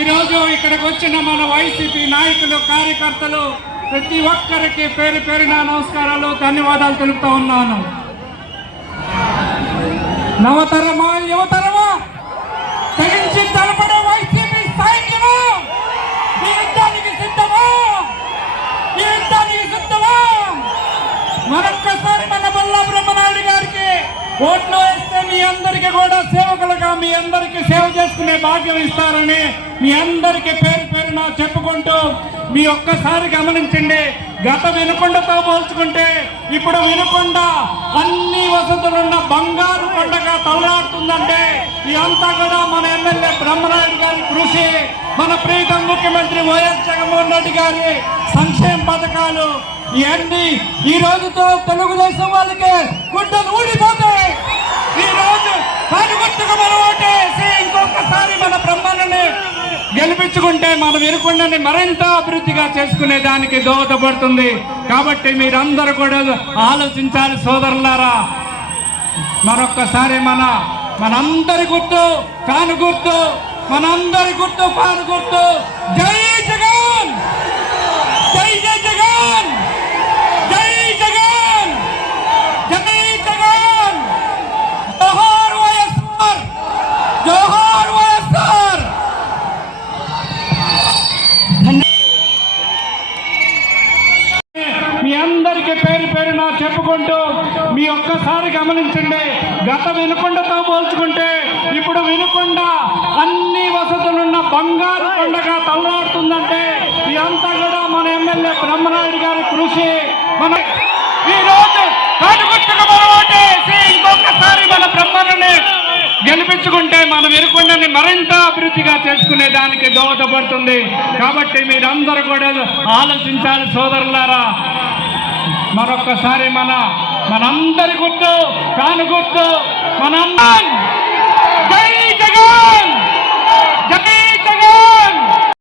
ఈరోజు ఇక్కడికి వచ్చిన మన వైసీపీ నాయకులు కార్యకర్తలు ప్రతి ఒక్కరికి పేరు పేరున నమస్కారాలు ధన్యవాదాలు తెలుపుతా ఉన్నాను. నవతరమా యువతరమా తెగించి తలపడే వైసీపీ సైన్యమా ఈ యుద్ధానికి సిద్ధమా? ఈ యుద్ధానికి సిద్ధమా? మరొక్కసారి మన బొల్లా బ్రహ్మనాయుడు గారికి ఓట్లు వేస్తే మీ అందరికీ కూడా సేవకులుగా మీ అందరికీ సేవ చేసుకునే భాగ్యం ఇస్తారని మీ అందరికీ పేరు పేరున చెప్పుకుంటూ మీ ఒక్కసారి గమనించండి. గత వినుకొండతో పోల్చుకుంటే ఇప్పుడు వినుకొండ అన్ని వసతులున్న బంగారు కొండగా తలలాడుతుందంటే ఇదంతా కూడా మన ఎమ్మెల్యే బ్రహ్మనాయుడు గారి కృషి, మన ప్రీతం ముఖ్యమంత్రి వైఎస్ జగన్మోహన్ రెడ్డి గారి సంక్షేమ పథకాలు ఇవన్నీ ఈ రోజుతో తెలుగుదేశం వాళ్ళకి గుడ్డలు ఊడిపోతాయి. ఈ రోజు గుర్తుకు మనం ఓటేసి ఇంకొకసారి మన బ్రహ్మని గెలిపించుకుంటే మన వినుకొండని మరింత అభివృద్ధిగా చేసుకునే దానికి దోహదపడుతుంది. కాబట్టి మీరందరూ కూడా ఆలోచించాలి సోదరులారా. మరొక్కసారి మనందరి గుర్తు కాను గుర్తు, మనందరి గుర్తు కాను గుర్తు. జై జగన్, జై జై జగన్, జై జగన్, జై జగన్, జోహార్ వైఎస్ఆర్, జోహార్ వైఎస్ఆర్. మీ అందరికీ పేరు పేరున చెప్పుకుంటూ మీ ఒక్కసారి గమనించండి. గత వినుకొండతో పోల్చుకుంటే ఇప్పుడు వినుకొండ అన్ని వసతులున్న బంగారు కొండగా తలలాడుతుందంటే ఇదంతా కూడా మన ఎమ్మెల్యే బ్రహ్మనాయుడు గారి కృషి. మన ఈ రోజు ఇంకొకసారి మన బ్రహ్మని గెలిపించుకుంటే మన వినుకొండని మరింత అభివృద్ధిగా చేసుకునే దానికి దోహదపడుతుంది. కాబట్టి మీరందరూ కూడా ఆలోచించాలి సోదరులారా. మరొక్కసారి మనందరి గుర్తు కాను గుర్తు, మనందరి